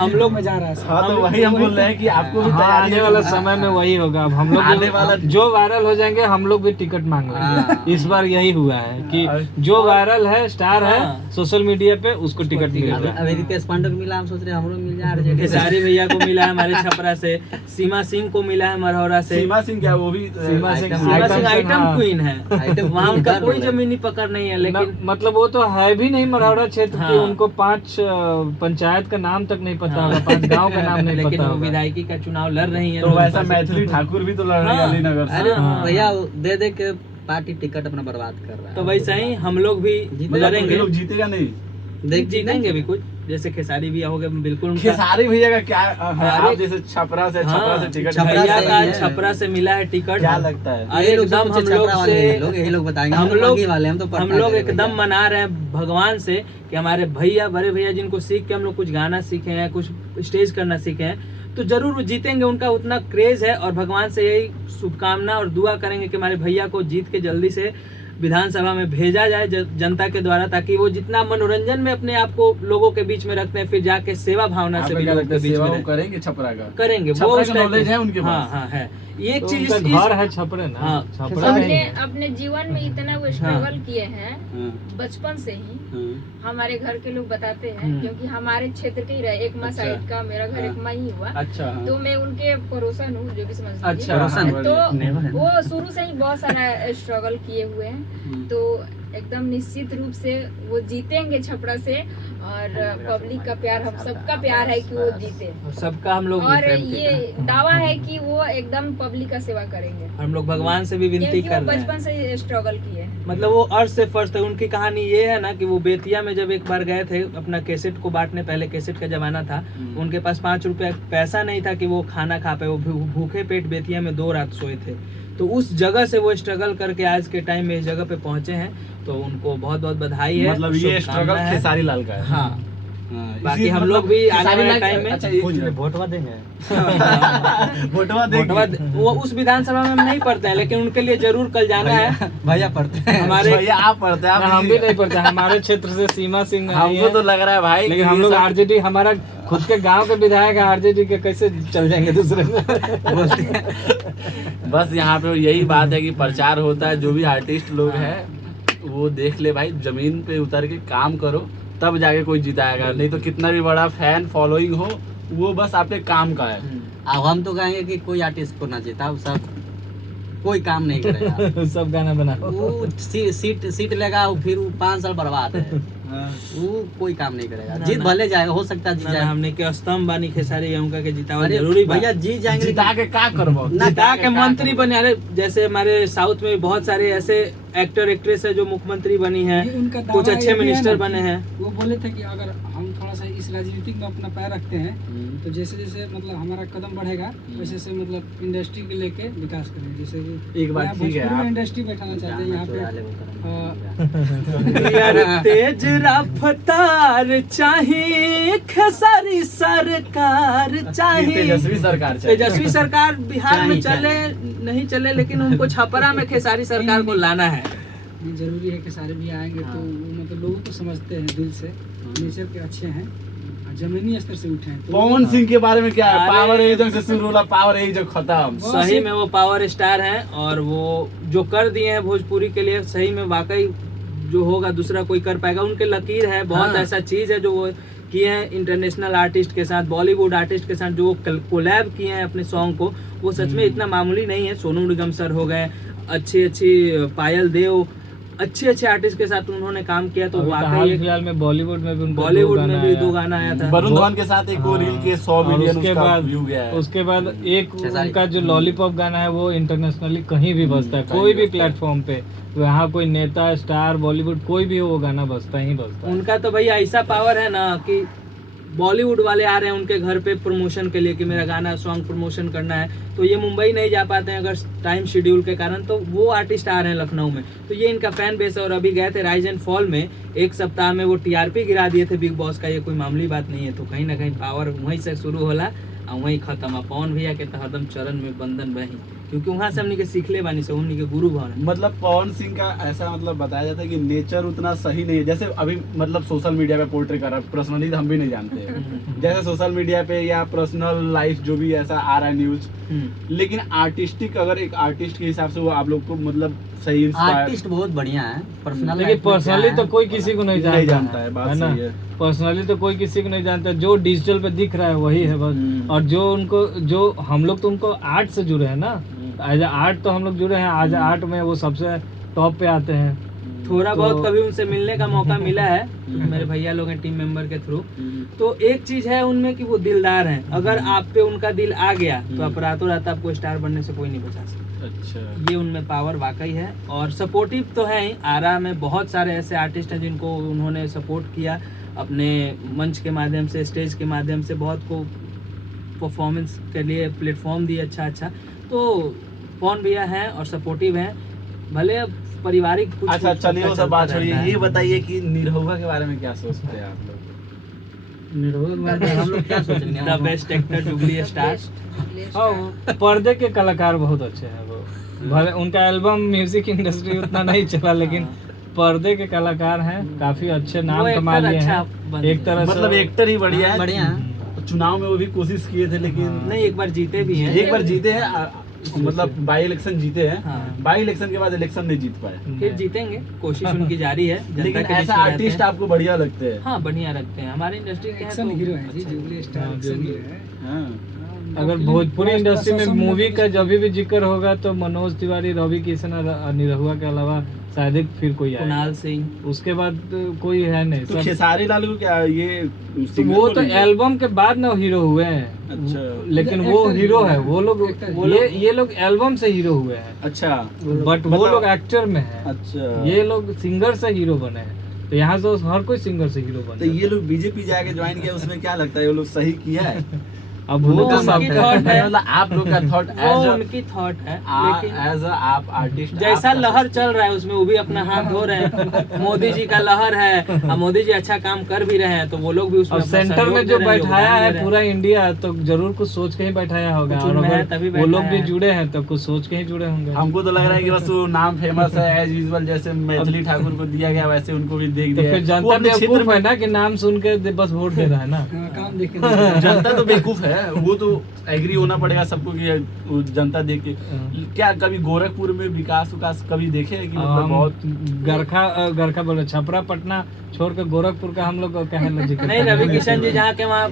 हम लोग में जा रहा है। हाँ, तो वही हम बोल रहे हैं कि आपको भी हाँ, तैयारी आने वाला समय में वही होगा। अब हम आने लोग वाला- जो वायरल हो जाएंगे हम लोग भी टिकट मांग हाँ। लेंगे। इस बार यही हुआ है कि जो वायरल है, स्टार है हाँ। सोशल मीडिया पे, उसको टिकट मिल रहा है। अभी रितेश पांडे को मिला, हम सोच रहे हैं हमरो मिल जाए। खेसारी भैया को मिला है हमारे छपरा से, सीमा सिंह को मिला है मरहौरा से। सीमा सिंह क्या, वो भी सीमा सिंह आइटम- सीमा सिंह से, आइटम हाँ। क्वीन है, आइटम वहाँ उनका क्वीन कोई है। जमीनी पकड़ नहीं है, लेकिन मतलब वो तो है भी नहीं मरहौरा क्षेत्र की, हाँ। उनको 5 पंचायत का नाम तक नहीं पता होगा, 5 गांव का नाम नहीं लेकिन पता वो होगा। विधायकी का चुनाव लड़ रही है। तो वैसा मैथिली ठाकुर भी तो लड़ रहे हैं हाँ। अलीनगर से। अरे हाँ। भैया दे दे के पार्टी टिकट अपना बर्बाद कर रहा है। तो वैसा ही हम लोग भी जीत- मतलब लड़ेंगे, लोग जीतेगा नहीं? जीतेंगे भी कुछ, जैसे खेसारी भैया हो गए, बिल्कुल उनका- खेसारी भैया का क्या अरे- आप जैसे छपरा से हाँ, टिकट छपरा भैया से का ही है। छपरा से मिला है टिकट। क्या लगता है? अरे एकदम हम लोग से यही लोग बताएंगे, हम लोग वाले हम तो हम लोग एकदम मना रहे हैं भगवान से कि हमारे भैया, बड़े भैया जिनको सीख के हम लोग कुछ गाना सीखे हैं, कुछ स्टेज करना सीखे हैं, तो जरूर वो जीतेंगे। उनका उतना क्रेज है, और भगवान से यही शुभकामना और दुआ करेंगे कि हमारे भैया को जीत के जल्दी से विधानसभा में भेजा जाए जनता के द्वारा, ताकि वो जितना मनोरंजन में अपने आप को लोगों के बीच में रखते हैं, फिर जाके सेवा भावना से आपको भी क्या लोगों लगता के है बीच सेवा में वो रहें। करेंगे छपरा का? करेंगे छपरा वो का उस टाइप knowledge के- है उनके हाँ पास? हाँ है। एक तो चीज उनका घर है छपरे ना, हाँ। छपरा अपने नहीं है। अपने जीवन में इतना वो स्ट्रगल किए हैं हाँ, बचपन से ही, हाँ। हमारे घर के लोग बताते हैं, क्योंकि हमारे क्षेत्र के ही रहे, एक माँ अच्छा। साइड का मेरा घर, हाँ। एक माँ ही हुआ, अच्छा, हाँ। तो मैं उनके पड़ोसन हूँ, जो भी समझ लीजिए। अच्छा, पड़ोसन हाँ, तो नेबर है। वो शुरू से ही बहुत सारा स्ट्रगल किए हुए हैं, हम्म। तो एकदम निश्चित रूप से वो जीतेंगे छपरा से, और पब्लिक का प्यार, हम सबका प्यार है कि वो जीते, सबका हम लोग और प्रेम के- ये दावा है कि वो एकदम पब्लिक का सेवा करेंगे, हम लोग भगवान से भी विनती क्योंकि कर वो रहे हैं। बचपन से ही स्ट्रगल किए हैं। मतलब वो अर्थ से फर्स्ट है। उनकी कहानी ये है ना कि वो बेतिया में जब एक बार गए थे अपना कैसेट को बांटने, पहले कैसेट का जमाना था, उनके पास 5 रुपया पैसा नहीं था कि वो खाना खा पाए, वो भूखे पेट बेतिया में 2 रात सोए थे। तो उस जगह से वो स्ट्रगल करके आज के टाइम में इस जगह पे पहुंचे हैं, तो उनको बहुत बहुत बधाई है। मतलब ये शुभकामना स्ट्रगल है। खेसारी लाल का है। हाँ, हाँ, बाकी इसी हम मतलब लोग भी आने खेसारी वाले लाल- टाइम में अच्छा, एक कुछ मिनट। वोटवा देंगे। फोटोवा फोटोवा देख वो उस विधानसभा में हम नहीं पढ़ते हैं, लेकिन उनके लिए जरूर कल जाना है। भैया पढ़ते हैं हमारे भैया आप पढ़ते हैं, ना, हम भी नहीं पढ़ते। हमारे क्षेत्र से सीमा सिंह आई हमको है, तो लग रहा है भाई, लेकिन कि हम ये लोग सब- आरजेडी, हमारा खुद के गांव के विधायक है, आरजेडी के कैसे चल जाएंगे दूसरे में। बस यहाँ पे यही बात है कि प्रचार होता है, जो भी आर्टिस्ट लोग हैं वो देख ले भाई, जमीन पे उतर के काम करो, तब जाके कोई जिताएगा, नहीं तो कितना भी बड़ा फैन फॉलोइंग हो, वो बस आपके काम का है। अब हम तो कहेंगे कि कोई आर्टिस्ट को ना जीता, वो सब कोई काम नहीं करेगा। सब गाना बना वो सीट लेगा, वो फिर वो 5 साल बर्बाद है। वो कोई काम नहीं करेगा। ना, जीत ना। भले जाएगा, हो सकता है जीत ना, ना, जाए। हमने के स्तंभ बानी खेसारी उनका के जितावा अरे जरूरी बा। भैया जीत जाएंगे, जिता के क्या करबो? जिता के मंत्री बने। अरे जैसे हमारे साउथ में बहुत सारे ऐसे एक्टर एक्ट्रेस है जो मुख्यमंत्री बनी है, ये उनका दावा कुछ अच्छे ये भी है मिनिस्टर ना बने कि हैं। वो बोले थे कि अगर हम थोड़ा सा इस राजनीतिक में अपना पैर रखते हैं, तो जैसे जैसे मतलब हमारा कदम बढ़ेगा वैसे वैसे मतलब इंडस्ट्री के लेके विकास करें। जैसे कि एक बात ठीक है, भोजपुर में आप इंडस्ट्री बैठाना चाहते हैं यहाँ पे। यार तेज रफ्तार चाहिए, खेसारी सरकार चाहिए। तेजस्वी सरकार चाहिए। तेजस्वी सरकार बिहार में चले नहीं चले, लेकिन उनको छपरा में खेसारी सरकार को लाना है। जरूरी है कि सारे भी आएंगे तो वो मतलब लोगों को समझते हैं दिल से, नेचर के अच्छे हैं, और जमीनी स्तर से उठे हैं। तो पवन सिंह के बारे में क्या है? अरे, पावर एक जगह से शुरू होला, पावर एक जगह खत्म। सही में वो पावर स्टार हैं, और वो जो कर दिए हैं भोजपुरी के लिए, सही में वाकई जो होगा दूसरा कोई कर पाएगा। उनके लकीर है, बहुत ऐसा चीज है जो वो किए हैं इंटरनेशनल आर्टिस्ट के साथ, बॉलीवुड आर्टिस्ट के साथ जो कोलैब किए हैं अपने सॉन्ग को, वो सच में इतना मामूली नहीं है। सोनू निगम सर हो गए, अच्छी पायल देव, अच्छे आर्टिस्ट के साथ उन्होंने काम किया। तो वाकई फिलहाल में बॉलीवुड में भी उनका बॉलीवुड में भी 2 गाना आया था। वरुण धवन के साथ एक वो रील के 100 मिलियन उसका व्यू गया है। उसके बाद एक उनका जो लॉलीपॉप गाना है वो इंटरनेशनली कहीं भी बजता है, कोई भी प्लेटफॉर्म पे, तो यहाँ कोई नेता स्टार बॉलीवुड कोई भी हो, वो गाना बजता ही बजता है। उनका तो भैया ऐसा पावर है ना कि बॉलीवुड वाले आ रहे हैं उनके घर पे प्रमोशन के लिए कि मेरा गाना सॉन्ग प्रमोशन करना है, तो ये मुंबई नहीं जा पाते हैं अगर टाइम शेड्यूल के कारण, तो वो आर्टिस्ट आ रहे हैं लखनऊ में, तो ये इनका फैन बेस है। और अभी गए थे राइज एंड फॉल में, 1 सप्ताह में वो टीआरपी गिरा दिए थे बिग बॉस का, ये कोई मामूली बात नहीं है। तो कहीं ना कहीं पावर वहीं से शुरू होला और वहीं खत्म। है पवन भैया के तो हरदम चरण में बंधन वही, क्योंकि वहाँ से हमने के सीखले बानी से, उन्हीं के गुरु भाव है। मतलब पवन सिंह का ऐसा मतलब बताया जाता है कि नेचर उतना सही नहीं है, जैसे अभी मतलब सोशल मीडिया पे पोर्ट्रे कर रहा है, पर्सनली हम भी नहीं जानते हैं जैसे सोशल मीडिया पे या पर्सनल लाइफ जो भी ऐसा आ रहा है न्यूज, लेकिन आर्टिस्टिक अगर एक आर्टिस्ट के हिसाब से वो आप लोग को मतलब सही इंस्पायर, आर्टिस्ट बहुत बढ़िया है, पर्सनल लेकिन पर्सनली तो कोई किसी को नहीं जानता है, बात है ना। सही है। पर्सनली तो कोई किसी को नहीं जानता, जो डिजिटल पे दिख रहा है वही है बस। और जो उनको, जो हम लोग तो उनको आर्ट से जुड़े हैं ना, एज आर्ट तो हम लोग जुड़े हैं, आज आर्ट में वो सबसे टॉप पे आते हैं। थोड़ा तो- बहुत कभी उनसे मिलने का मौका मिला है मेरे भैया लोग हैं टीम मेंबर के थ्रू, तो एक चीज है उनमें कि वो दिलदार हैं। अगर आप पे उनका दिल आ गया तो आप रातों रात आपको स्टार बनने से कोई नहीं बचा सकता। अच्छा, ये उनमें पावर वाकई है, और सपोर्टिव तो है ही। आरा में बहुत सारे ऐसे आर्टिस्ट हैं जिनको उन्होंने सपोर्ट किया अपने मंच के माध्यम से, स्टेज के माध्यम से, बहुत को परफॉर्मेंस के लिए प्लेटफॉर्म दिए अच्छा। तो पवन भैया हैं और सपोर्टिव हैं, भले अब पारिवारिक कुछ अच्छा चलिए वो सब बात चलता छोड़िए, रहता है। ये बताइए कि निरहुआ के बारे में क्या सोचते हैं आप लोग? हम लोग क्या सोचेंगे, the best actor jubilee star. हाँ, पर्दे के कलाकार बहुत अच्छे हैं वो, भले उनका एल्बम म्यूजिक इंडस्ट्री उतना नहीं चला, लेकिन पर्दे के कलाकार हैं, काफी अच्छे नाम वो कमा लिए अच्छा हैं बन एक तरह से। मतलब एक्टर ही बढ़िया है, बढ़िया है। चुनाव में वो भी कोशिश किए थे, लेकिन नहीं, एक बार जीते भी हैं। एक बार जीते हैं, मतलब बाई इलेक्शन जीते हैं, हाँ। बाई इलेक्शन के बाद इलेक्शन नहीं जीत पाए, फिर जीतेंगे, कोशिश उनकी जारी है। जनता लेकिन के बीच ऐसा में रहते आर्टिस्ट हैं। आपको बढ़िया लगते हैं? हाँ, बढ़िया रखते हैं, हमारे इंडस्ट्री के हैं एक्शन तो हीरो है जी, अच्छा। जुबली स्टार हाँ, एक्शन जुबली। हीरो है। हाँ। अगर भोजपुरी इंडस्ट्री में मूवी का जब भी जिक्र होगा तो मनोज तिवारी, रवि किशन और निरहुआ के अलावा शायद ही फिर कोई आएगा। कुणाल सिंह, उसके बाद कोई है नहीं तो सब। खेसारी लाल को क्या ये तो सिंगर वो तो बोलेंगे? एल्बम के बाद ना हीरो हुए हैं। अच्छा। लेकिन ये वो actor हीरो हीरो है, है। वो लोग Actor ये लोग एल्बम से हीरो हुए हैं, अच्छा बट वो मतलब- लोग एक्टर में है। अच्छा, ये लोग सिंगर से हीरो बने हैं, तो यहाँ से हर कोई सिंगर से हीरो तो बने। ये लोग बीजेपी जाके ज्वाइन किया, उसमें क्या लगता है ये लोग सही किया है? अब वो तो उनकी सब thought है। मतलब आप लोग का थॉट वो उनकी थॉट है, लेकिन एज आप आर्टिस्ट जैसा लहर चल रहा है उसमें वो भी अपना हाथ धो रहे हैं। मोदी जी का लहर है, और मोदी जी अच्छा काम कर भी रहे हैं, तो वो लोग भी उसमें अब अपना सेंटर सहयोग में दे जो रहे हैं, बैठाया योगदान दे है रहे हैं। पूरा इंडिया, तो जरूर कुछ सोच के ही बैठाया होगा। कुछ और उनमें है अगर तभी वो लोग बैठाया भी है। जुड़े हैं तो कुछ सोच के ही जुड़े होंगे। हमको तो लग रहा है कि बस वो नाम फेमस है एज यूजुअल, जैसे मैथिली ठाकुर को दिया गया वैसे उनको भी देख तो दिया फिर है। वो जनता अपने क्षेत्र बेवकूफ में है ना कि नाम सुन के बस वोट दे रहा है ना। हाँ, काम देख के जनता तो बेवकूफ है, वो तो एग्री होना पड़ेगा सबको कि वो जनता देख के। क्या कभी गोरखपुर में विकास कभी देखे हैं कि मतलब हम बहुत गरखा बोले छपरा पटना छोड़ के गोरखपुर का हम लोग का क्या है जिक्र नहीं, रवि किशन जी जहाँ के वहाँ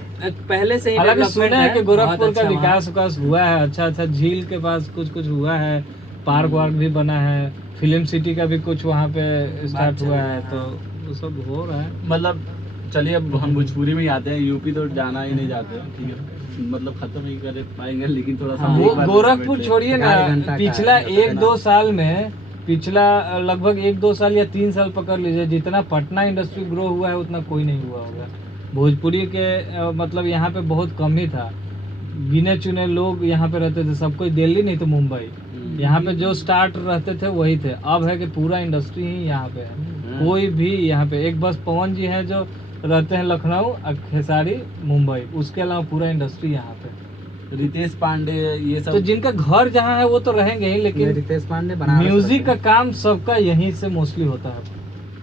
पहले से ही हालांकि डेवलपमेंट सुना है कि गोरखपुर बहुत का अच्छा विकास विकास हुआ है, अच्छा झील के पास कुछ हुआ है, पार्क वार्क भी बना है, फिल्म सिटी का भी कुछ वहाँ पे स्टार्ट चल हुआ रहा है, है, तो वो सब हो रहा है। मतलब चलिए अब हम भोजपुरी में ही आते हैं, यूपी तो जाना ही नहीं जाते, ठीक है मतलब खत्म ही कर पाएंगे, लेकिन थोड़ा सा हाँ, एक बार गोरखपुर छोड़िए ना, 4 घंटा का पिछला है, 1-2 साल में, पिछला लगभग 1-2 साल या 3 साल पकड़ लीजिए, जितना पटना इंडस्ट्री ग्रो हुआ है उतना कोई नहीं हुआ होगा भोजपुरी के मतलब यहाँ पे बहुत कम ही था, गिने चुने लोग यहाँ पे रहते थे, सब कोई दिल्ली नहीं तो मुंबई, यहाँ पे जो स्टार्ट रहते थे वही थे। अब है कि पूरा इंडस्ट्री ही यहाँ पे है, कोई भी यहाँ पे एक बस पवन जी हैं जो रहते हैं लखनऊ और खेसारी मुंबई, उसके अलावा पूरा इंडस्ट्री यहाँ पे। रितेश पांडे ये सब तो जिनका घर जहाँ है वो तो रहेंगे ही, लेकिन रितेश पांडे बना म्यूजिक का काम सबका यहीं से मोस्टली होता है।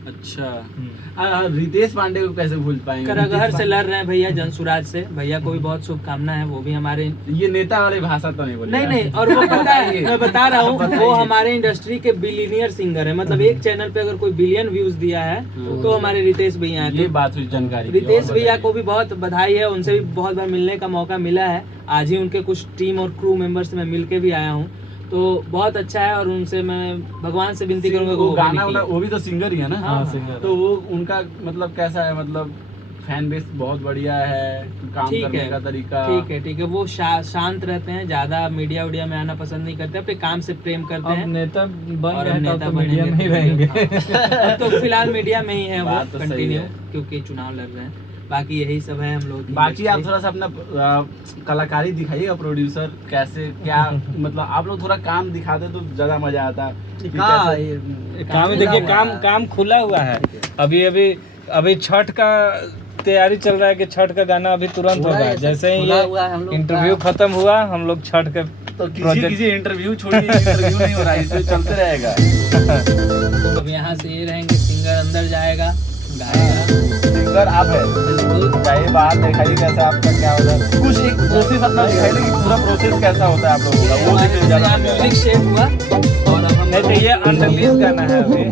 अच्छा रितेश पांडे को कैसे भूल पाएंगे? करगहर से लड़ रहे हैं भैया, जनसुराज से, भैया को भी बहुत शुभकामना है, वो भी हमारे ये नेता वाली भाषा तो नहीं बोली। नहीं और वो पता है, मैं बता रहा हूँ, वो हमारे इंडस्ट्री के बिलियनियर सिंगर है, मतलब एक चैनल पे अगर कोई बिलियन व्यूज दिया है तो हमारे रितेश भैया हैं। ये बात हुई जानकारी। रितेश भैया को भी बहुत बधाई है, उनसे भी बहुत बार मिलने का मौका मिला है, आज ही उनके कुछ टीम और क्रू मेंबर से मैं मिल के भी आया हूँ, तो बहुत अच्छा है। और उनसे मैं भगवान से विनती करूंगा वो गाना वो भी तो सिंगर ही है ना। हाँ, सिंगर। तो वो उनका मतलब कैसा है, मतलब फैन बेस बहुत बढ़िया है, काम करने का तरीका ठीक है, वो शांत रहते हैं, ज्यादा मीडिया उडिया में आना पसंद नहीं करते, अपने काम से प्रेम करते हैं। नेता बन और गए नेता तो मीडिया में ही रहेंगे। तो फिलहाल मीडिया में ही है वो बात तो सही कंटिन्यू, है। क्योंकि चुनाव लड़ रहे हैं। बाकी यही सब है हम लोग। बाकी आप थोड़ा सा अपना कलाकारी दिखाइएगा, प्रोड्यूसर कैसे क्या मतलब आप लोग थोड़ा काम दिखाते तो ज्यादा मजा आता। काम देखिए, काम खुला हुआ है। अभी छठ का तैयारी चल रहा है कि छठ का गाना अभी तुरंत होगा, जैसे ही ये इंटरव्यू खत्म हुआ हम लोग छठ के तो किसी इंटरव्यू छोड़िए, इंटरव्यू नहीं हो रहा है, इसमें चलते रहेगा। अब यहाँ से ये रहेंगे, सिंगर अंदर जाएगा, गाएगा। सिंगर आप है, चाहिए बाहर दिखाइए कैसा आपका क्या होता है, कुछ एक प्रोसेस अपना दिखाइए कि पूरा प्रोसेस कैसा होता है आप लोगों का, वो देखिए ज़्यादा म्यूजिक शेप हुआ और अब हम नहीं तो ये अनरिलीज गाना है अभी।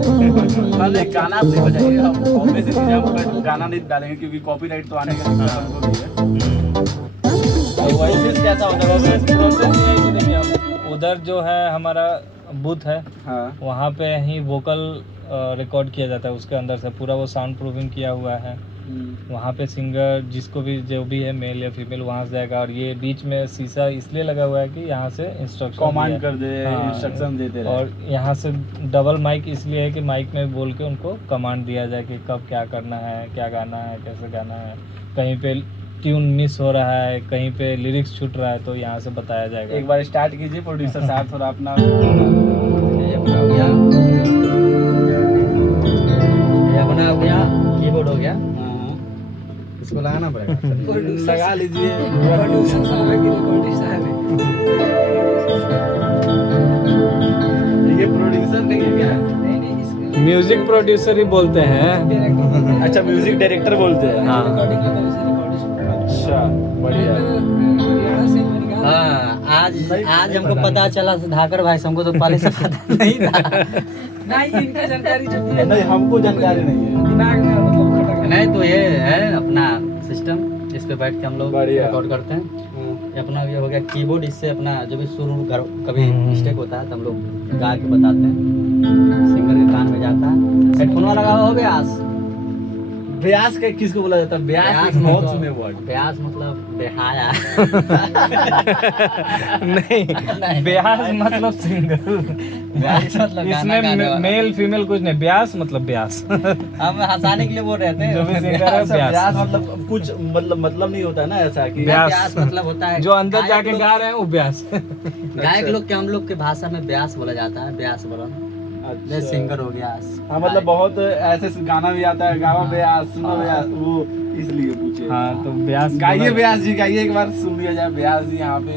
मतलब गाना आप नहीं बजाइए, हम ऑब्वियसली हम गाना नहीं डालेंगे क्योंकि कॉपीराइट तो आने का हमको भी है। तो प्रोसेस कैसा होता है? प्रोसेस ये है कि देखिए, अब उधर जो है हमारा बूथ है, हाँ वहाँ पे ही वोकल रिकॉर्ड किया जाता है, उसके अंदर से पूरा वो साउंड प्रूविंग किया हुआ है। वहाँ पे सिंगर जिसको भी जो भी है मेल या फीमेल वहाँ से जाएगा, और ये बीच में शीशा इसलिए लगा हुआ है कि यहाँ से इंस्ट्रक्शन कमांड कर दे, इंस्ट्रक्शन देते रहे। और यहाँ से डबल माइक इसलिए है कि माइक में बोल के उनको कमांड दिया जाए कि कब क्या करना है, क्या गाना है, कैसे गाना है, कहीं पे ट्यून मिस हो रहा है, कहीं पे लिरिक्स छूट रहा है, तो यहाँ से बताया जाएगा। एक बार स्टार्ट कीजिए प्रोड्यूसर साहब, थोड़ा अपना अपना हो गया, कीबोर्ड हो गया, इसको लगाना पड़ेगा। लगा लीजिए। प्रोड्यूसर साहब है कि रिकॉर्डिस्ट साहब है? ये प्रोड्यूसर नहीं है क्या? नहीं इसका म्यूजिक प्रोड्यूसर ही बोलते हैं। अच्छा म्यूजिक डायरेक्टर बोलते हैं। हाँ। रिकॉर्डिंग का तो इसे रिकॉर्डिस्ट। अच्छा बढ़िया। हरियाणा से मैंने कहा हाँ, आज हमको पता चला सुधाकर भाई से, हमको तो पहले से पता नहीं था। नहीं, इनका जानकारी जो थी नहीं हमको जानकारी नहीं है। दिमाग में मतलब खटक रहा नहीं तो ये है अपना सिस्टम, इस पे बैठ के हम लोग बढ़िया। रिकॉर्ड करते हैं। ये अपना ये हो गया कीबोर्ड, इससे अपना जो भी सुर कभी मिस्टेक होता है तो हम लोग गा के बताते हैं, सिंगर के कान में जाता है। हेडफोन वाला लगा हो ब्यास, ब्यास का किसको बोला जाता है? ब्यास एक बहुत सुने वर्ड। ब्यास मतलब बेहाया। नहीं, ब्यास मतलब सिंगर। ब्यास मतलब गाना गाने इसमें वाला। मेल फीमेल कुछ नहीं, ब्यास मतलब ब्यास। हम हंसाने के लिए बोल रहे थे। जो भी सिंगर है अच्छा, ब्यास। ब्यास मतलब कुछ मतलब नहीं होता है ना ऐसा कि ब्यास। ब्यास मतलब होता है जो अंदर गायक जाके लोग- गा रहे हैं वो ब्यास। गायक लोग के हम लोग के भाषा में ब्यास बोला जाता है, ब्यास बोला। अच्छा। सिंगर हो गया। हाँ मतलब बहुत ऐसे गाना भी आता है, गावा ब्यास सुनो ब्यास, वो इसलिए पूछे। हाँ तो ब्यास गाइए ब्यास जी, गाइए एक बार सुन लिया जाए ब्यास जी यहाँ पे।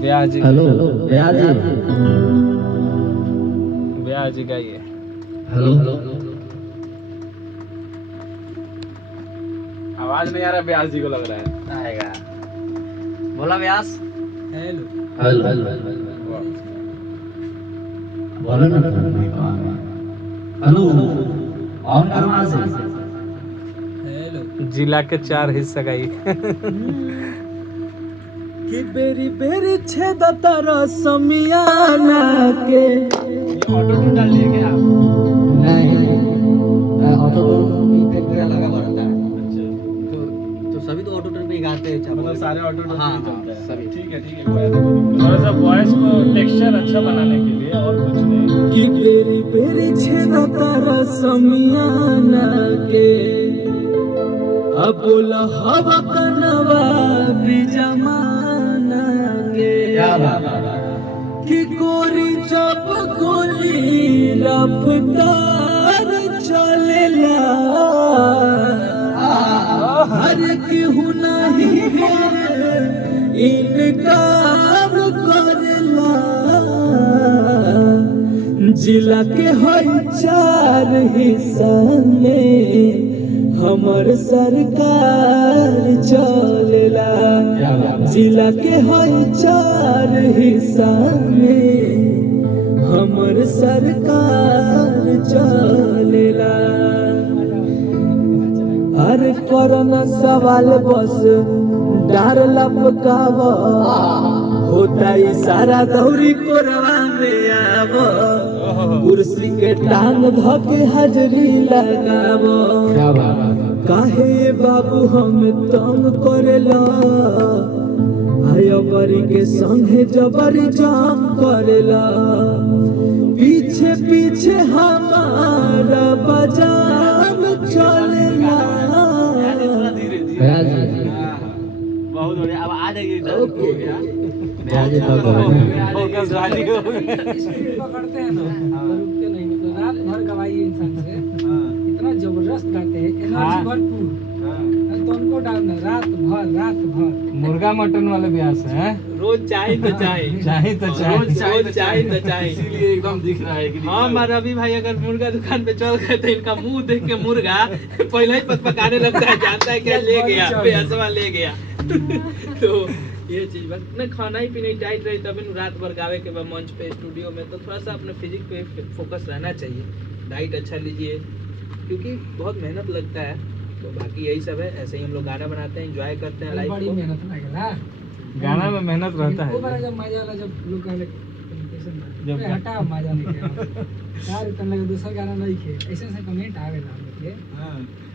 ब्यास जी, हेलो ब्यास जी, ब्यास जी गाइए। हेलो आवाज नहीं आ रहा ब्यास जी को लग रहा है। आएगा, बोला ब्यास। हेलो हेलो बोलो ना। हेलो और आवाज हेलो जिला के 4 हिस्सा गाइए। कि बेरी बेरी छेदा तारा समियाना के। ये ऑटो टून डाल लिए क्या? नहीं, ऑटो टून इफेक्ट लगा हुआ रहता है, तो सभी तो ऑटो टून पे ही गाते हैं। मतलब सारे ऑटो टून हाँ, चलते हैं। सभी। ठीक है कोई ऐसा कोई दिक्कत थोड़ा सा वॉइस को टेक्सचर अच्छा बनाने के लिए, और कुछ नहीं। कि बेरी बेरी छेदा तारा समियाना के, अब बोला हवा का नवाबी जमाना गे कि गोरी जब गोली रफ्तार चलेला हर केहू नहीं इनकार करेला जिला के हर 4 हिस्सा में हमर सरकार चलेला जिला के हर 4 हिस्सा में हमर सरकार चलेला अरे कोरोना सवाल बस डार लपकाव होता इशारा दौरी कोरवा में आव कुर्सी के टांग धके हाजरी लगाव काहे बाबू हम तंग करेला आयबरी के संगे जबरी जाम करेला पीछे पीछे हमारा बजाम चलेला बहुत बढ़िया। अब आ जाइए इधर। हो गया। फोकस वाली हो गई। स्पीड पकड़ते हैं ना तो रुकते नहीं, मतलब रात भर गवाइए इंसान से, इतना जबरदस्त गाते हैं, एनर्जी भरपूर, तो उनको डालना रात भर। मुर्गा मटन वाले ब्यास हैं। रोज चाय तो चाय चाहे तो चाहे रोज चाय तो चाय इसीलिए एकदम दिख रहा है कि हम और रवि भाई अगर मुर्गा दुकान पे चल गए तो इनका मुंह देख के मुर्गा पहले ही पकपकाने लगता है, जानता है क्या ले गया, पैसा ले गया। तो ये चीज बस न खाना ही पीना ही टाइट रही तभी रात भर गावे के बाद मंच पे स्टूडियो में, तो थोड़ा सा अपने फिजिक पे फोकस रहना चाहिए, डाइट अच्छा लीजिए क्योंकि बहुत मेहनत लगता है। तो बाकी यही सब है, ऐसे ही हम लोग गाना बनाते हैं, एंजॉय करते हैं लाइफ बड़ी को। मेहनत लगेगा गाना में मेहनत रहता वो बड़ा है। जब मजा आला, जब लोग गाने जब जब हटा मजा नहीं किया यार, इतना लगे दूसरा गाना नहीं खे, ऐसे कमेंट आवेला हम लोग के।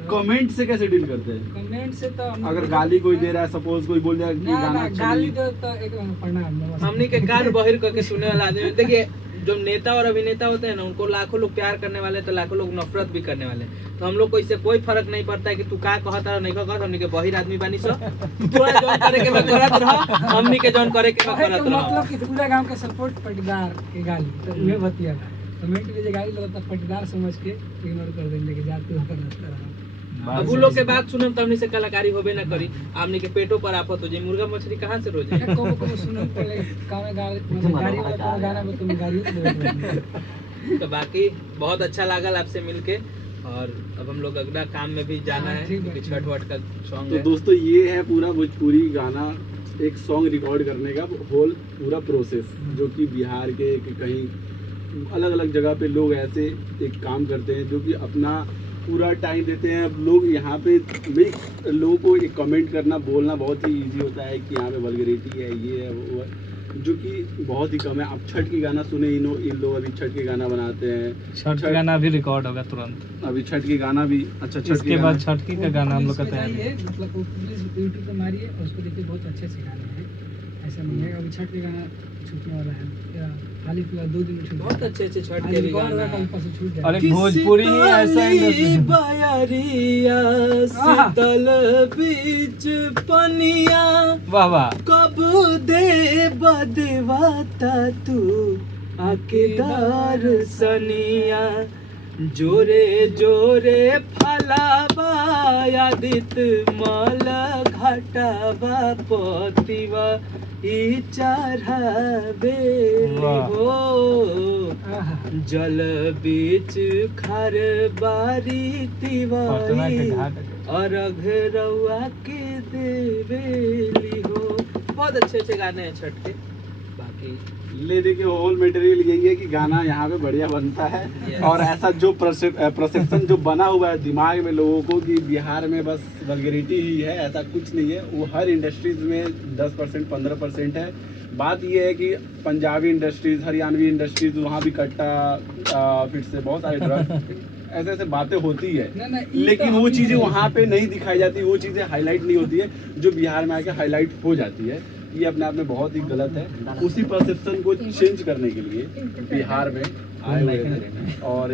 कमेंट से कैसे डील करते हैं? कमेंट से तो हम अगर लोग- गाली कोई दे रहा है, सपोज कोई बोल दिया कि ना गाना ना अच्छा गाली नहीं है। तो एक प्रणाम नमस्ते। हमने के कान बहिर करके सुनने वाला आदमी, देखिए जो नेता और अभिनेता होते हैं ना, उनको लाखों लोग प्यार करने वाले तो लाखों लोग नफरत भी करने वाले। तो हम लोग को इससे कोई फर्क नहीं पड़ता है कि तू का कहता रह नहीं कहता, हमने के बहिर आदमी बानी सो थोड़ा जॉन करे के मैं करत रहा, हमने के जॉन करे के मैं कहे करत तो रहा। मतलब कि पूरा गांव के सपोर्ट पटीदार के गाली तो उहे बतिया कमेंट में जो गाली लगता पटीदार समझ के इग्नोर कर देंगे कि जाते होकर रास्ता रहा। अब वो लोग के बात सुनम तो हमने से कलाकारी होबे ना करी, हमने के पेटों पर आफत हो जाए। मुर्गा मछली कहाँ से रोजे? को सुनो पहले गाना गाड़ी वाला गाना में तुम गाड़ी दे तो बाकी बहुत अच्छा लागल आपसे मिलके, और अब हम लोग अगला काम में भी जाना है ठीक है, क्योंकि छठ वठ का सॉन्ग तो है। दोस्तों ये है पूरा भोजपुरी गाना, एक सॉन्ग रिकॉर्ड करने का होल पूरा प्रोसेस, जो कि बिहार के कहीं अलग अलग जगह पे लोग ऐसे एक काम करते हैं जो कि अपना पूरा टाइम देते हैं। अब लोग यहाँ पे लोगों को एक कमेंट करना बोलना बहुत ही इजी होता है कि यहाँ पे वल्गैरिटी है, ये है वो है, जो कि बहुत ही कम है। आप छठ की गाना सुने, इन लोग अभी छठ के गाना बनाते हैं। छठ का गाना भी रिकॉर्ड होगा तुरंत। अभी छठ की गाना भी अच्छा, छठ इसके बाद छठ की का गाना हम लोग का तैयार है। मतलब वो यूट्यूब पे मारिए और उसको देखिए, बहुत अच्छे से गाने हैं, ऐसा नहीं है। अभी छठ के गाना छूटने वाला है, हाल ही फिलहाल 2 दिन में छूट बहुत अच्छे अच्छे छठ के भी गाना है। छूट जाए। अरे भोजपुरी ही ऐसा इंडस्ट्री बयारिया शीतल बीच पनिया वाह वाह। कब दे बदवाता तू आके दर्शनिया जोरे जोरे फलावा आदित मल घटावा पतिवा ई चढ़ावे हो जल बीच खर बारी पटना के तिवारी घाट अर्घ रउआ के देवेली हो। बहुत अच्छे अच्छे गाने हैं छठ के। बाकी ले देखिए होल मटेरियल यही है कि गाना यहाँ पे बढ़िया बनता है। और ऐसा जो परसेप्शन जो बना हुआ है दिमाग में लोगों को कि बिहार में बस वल्गैरिटी ही है, ऐसा कुछ नहीं है। वो हर इंडस्ट्रीज में 10% 15% है। बात ये है कि पंजाबी इंडस्ट्रीज, हरियाणवी इंडस्ट्रीज, वहाँ भी कट्टा फिर से बहुत सारे ड्रग्स ऐसे ऐसे बातें होती है, लेकिन वो चीज़ें वहाँ पे नहीं दिखाई जाती, वो चीज़ें हाईलाइट नहीं होती है जो बिहार में आके हाईलाइट हो जाती है। ये अपने आप में बहुत ही गलत है। उसी परसेप्शन को चेंज करने के लिए बिहार में आए हुए हैं और